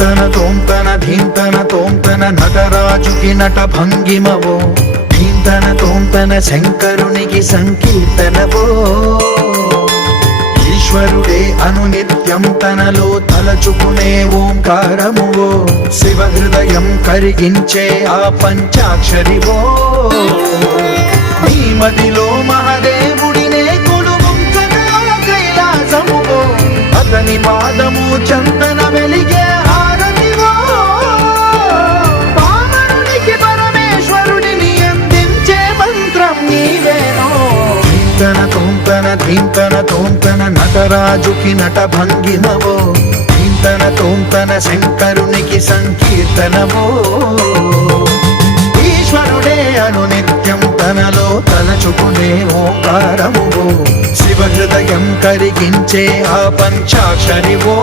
ధీంతన తోంతన ధీంతన తోంతన నటరాజుకి నట భంగిమవో ధీంతన తోంతన శంకరునికి సంకీర్తనవో ఈశ్వరుడే అనునిత్యం తనలో తలచుకునే ఓంకారమువో శివ హృదయం కరిగించే ఆ పంచాక్షరివో నీ మదిలో మహాదేవుడినే కొలువుంచగా కైలాసమువో అతని పాదము చందన వెలిగే హారతివో పామరునికి పరమేశ్వరుడిని అందించే మంత్రం నీవేనో ధీంతన తోంతన ధీంతన తోంతన నటరాజుకి నట భంగిమవో ధీంతన తోంతన శంకరునికి సంకీర్తనవో ఈశ్వరుడే అనునిత్యం తనలో తలచుకునే ఓంకారమువో శివ హృదయం కరిగించే ఆ పంచాక్షరివో